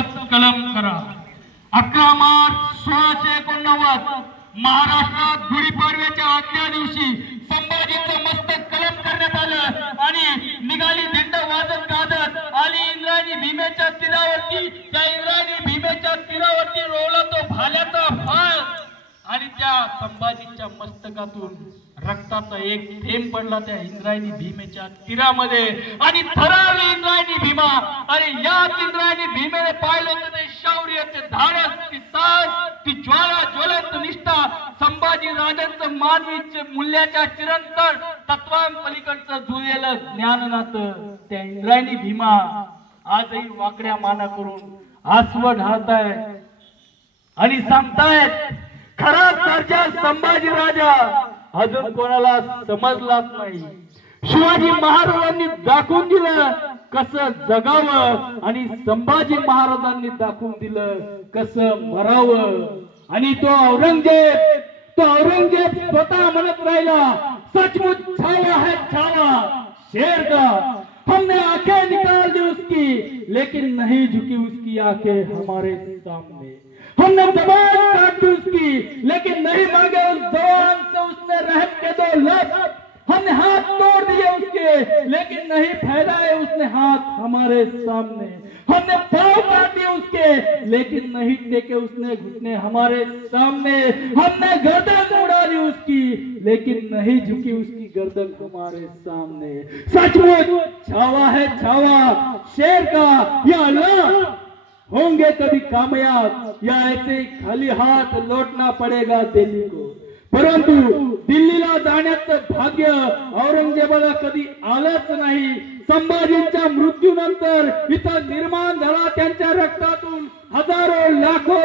मस्तक कलम करा। 11 मार्च 1689 महाराष्ट्रात गुढीपाडव्याच्या आदल्या दिवशी संभाजींचं मस्तक कलम करण्यात आलं आणि निघाली दिंड वाजत गाजत आली इंद्रायणी भीमेच्या तीरावरती। त्या इंद्रायणी भीमेच्या तीरावरती रोवला तो भाल्याचा फाळ आणि त्या संभाजींच्या मस्तकातून रक्ताचा एक थेंब पडला त्या इंद्रायणी भीमेच्या तीरामध्ये आणि थरारली इंद्रायणी भीमा। आणि या इंद्रायणी भीमेने पाहिलं होतं ते शौर्य, ते धाडस, ती साहस, ती ज्वाला ज्वलंत निष्ठा, संभाजी राजांचं मानवी मूल्याच्या चिरंतन तत्वांपलीकडचं जुळलेलं ज्ञाननाथं त्या इंद्रायणी भीमा आजही वाकड्या माना करून आसवं ढाळतायत आणि सांगतायत खरा सर्जा संभाजी राजा अजून कोणाला समजलाच नाही। शिवाजी महाराजांनी दाखवून दिलं कसं जगावं आणि संभाजी महाराजांनी दाखवून दिलं कसं मरावं। आणि तो औरंगजेब स्वतः म्हणत राहिला, सचमुच छावा है छावा शेर का, हमने आंखें निकाल दी उसकी लेकिन नहीं झुकी उसकी आंखें हमारे सामने। हमने जबान काट दी उसकी लेकिन नहीं मांगे उस जवान से उसने रहम के 2 लफ्ज। हमने हाथ तोड़ दिए उसके लेकिन नहीं फैलाए उसने हाथ हमारे सामने। हमने पांव काट दिए उसके लेकिन नहीं टेके उसने घुटने हमारे सामने। हमने गर्दन उड़ा दी उसकी लेकिन नहीं झुकी उसकी गर्दन हमारे सामने। सचमुच छावा है छावा शेर का, या अल्लाह होंगे कभी कामयाब या ऐसे ही खाली हाथ लौटना पड़ेगा दिल्ली को। परंतु दिल्लीला जाण्याचं भाग्य औरंगजेबाला कधी आलंच नाही। संभाजींच्या मृत्यूनंतर इथं निर्माण झाला त्यांच्या रक्तातून हजारो लाखो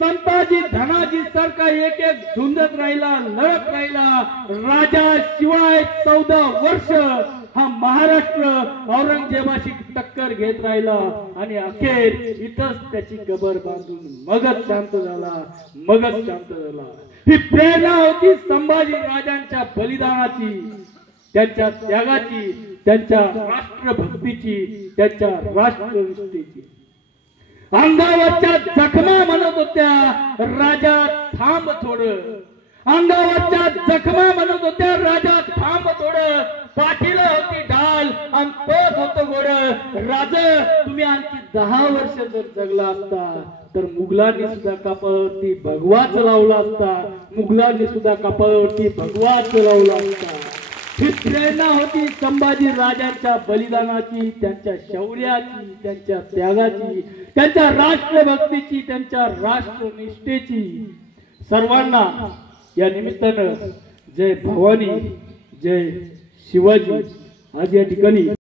संताजी धनाजी सारखा एक एक झुंजत राहिला, लढत राहिला। राजा शिवाय 14 वर्ष हा महाराष्ट्र औरंगजेबाशी टक्कर घेत राहिला आणि अखेर इथंच त्याची कबर बांधून मगच शांत झाला। ही प्रेरणा होती संभाजी राजांच्या बलिदानाची, त्यांच्या त्यागाची, त्यांच्या राष्ट्रभक्तीची, त्यांच्या राष्ट्रनिष्ठेची। अंगावरच्या जखमा म्हणत होत्या राजा थांब थोडं, अंगावरच्या जखमा म्हणत होत्या राजा थांब थोडं, पाठीला होती ढाल आणि तोच होतं घोडं। राजा तुम्ही आणखी 10 वर्ष जर जगला असता तर मुघलांनी सुद्धा कपाळावरती भगवाच लावला असता, मुघलांनी सुद्धा कपाळावरती भगवाच लावला असता। ही प्रेरणा होती संभाजी राजांच्या बलिदानाची, त्यांच्या शौर्याची, त्यांच्या त्यागाची, त्यांच्या राष्ट्रभक्तीची, त्यांच्या राष्ट्रनिष्ठेची। सर्वांना या निमित्तानं जय भवानी, जय शिवाजी आज या ठिकाणी